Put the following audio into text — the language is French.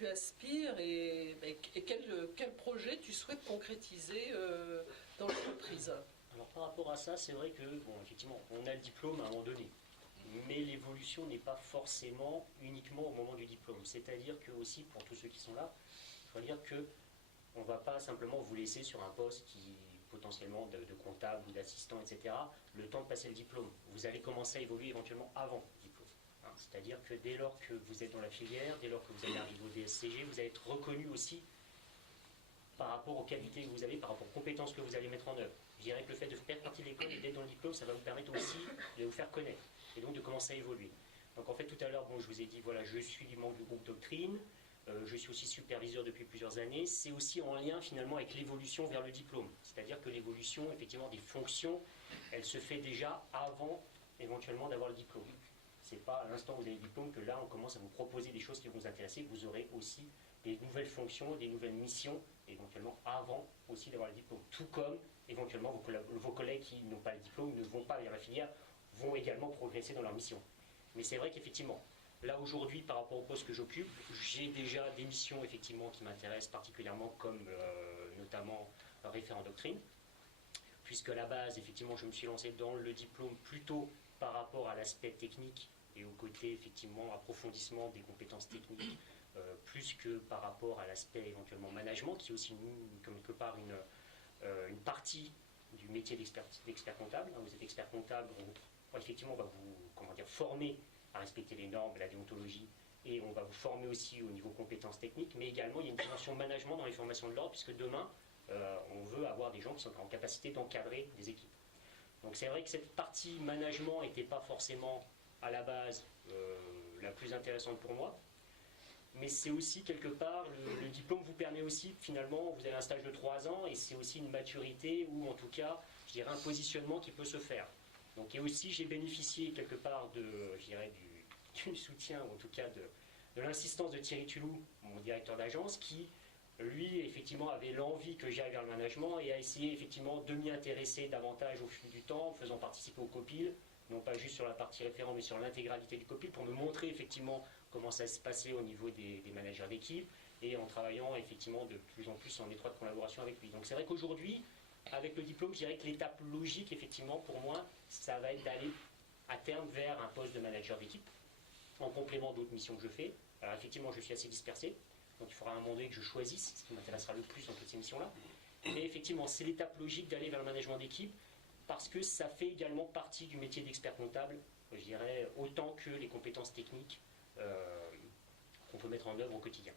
tu aspires et quel projet tu souhaites concrétiser dans l'entreprise? Alors par rapport à ça, c'est vrai que, bon, effectivement, on a le diplôme à un moment donné, mais l'évolution n'est pas forcément uniquement au moment du diplôme. C'est-à-dire que aussi, pour tous ceux qui sont là, il faut dire que on ne va pas simplement vous laisser sur un poste qui potentiellement de comptable ou d'assistant, etc., le temps de passer le diplôme. Vous allez commencer à évoluer éventuellement avant le diplôme. Hein, c'est-à-dire que dès lors que vous êtes dans la filière, dès lors que vous allez arriver au DSCG, vous allez être reconnu aussi par rapport aux qualités que vous avez, par rapport aux compétences que vous allez mettre en œuvre. Je dirais que le fait de faire partie de l'école et d'être dans le diplôme, ça va vous permettre aussi de vous faire connaître et donc de commencer à évoluer. Donc en fait, tout à l'heure, bon, je vous ai dit, voilà, je suis membre du groupe Doctrine, je suis aussi superviseur depuis plusieurs années. C'est aussi en lien finalement avec l'évolution vers le diplôme. C'est-à-dire que l'évolution, effectivement, des fonctions, elle se fait déjà avant éventuellement d'avoir le diplôme. C'est pas à l'instant où vous avez le diplôme que là, on commence à vous proposer des choses qui vont vous intéresser. Vous aurez aussi des nouvelles fonctions, des nouvelles missions, éventuellement avant aussi d'avoir le diplôme. Tout comme, éventuellement, vos collègues qui n'ont pas le diplôme, ne vont pas vers la filière, vont également progresser dans leur mission. Mais c'est vrai qu'effectivement, là aujourd'hui, par rapport au poste que j'occupe, j'ai déjà des missions effectivement qui m'intéressent particulièrement, comme notamment référent doctrine, puisque à la base, effectivement, je me suis lancé dans le diplôme plutôt par rapport à l'aspect technique et au côté effectivement approfondissement des compétences techniques, plus que par rapport à l'aspect éventuellement management, qui est aussi quelque part une partie du métier d'expert comptable. Vous êtes expert comptable, effectivement, on va vous former à respecter les normes, la déontologie, et on va vous former aussi au niveau compétences techniques, mais également il y a une dimension management dans les formations de l'ordre, puisque demain, on veut avoir des gens qui sont en capacité d'encadrer des équipes. Donc c'est vrai que cette partie management n'était pas forcément à la base la plus intéressante pour moi, mais c'est aussi quelque part, le diplôme vous permet aussi, finalement, vous avez un stage de 3 ans, et c'est aussi une maturité, ou en tout cas, je dirais un positionnement qui peut se faire. Donc, et aussi, j'ai bénéficié quelque part du soutien, ou en tout cas de l'insistance de Thierry Tulou, mon directeur d'agence, qui, lui, effectivement, avait l'envie que j'aille vers le management et a essayé, effectivement, de m'y intéresser davantage au fil du temps, en faisant participer au COPIL, non pas juste sur la partie référent, mais sur l'intégralité du COPIL, pour me montrer, effectivement, comment ça se passait au niveau des managers d'équipe, et en travaillant, effectivement, de plus en plus en étroite collaboration avec lui. Donc, c'est vrai qu'aujourd'hui, avec le diplôme, je dirais que l'étape logique, effectivement, pour moi, ça va être d'aller à terme vers un poste de manager d'équipe, en complément d'autres missions que je fais. Alors effectivement, je suis assez dispersé, donc il faudra à un moment donné que je choisisse ce qui m'intéressera le plus dans toutes ces missions-là. Mais effectivement, c'est l'étape logique d'aller vers le management d'équipe, parce que ça fait également partie du métier d'expert comptable, je dirais, autant que les compétences techniques qu'on peut mettre en œuvre au quotidien.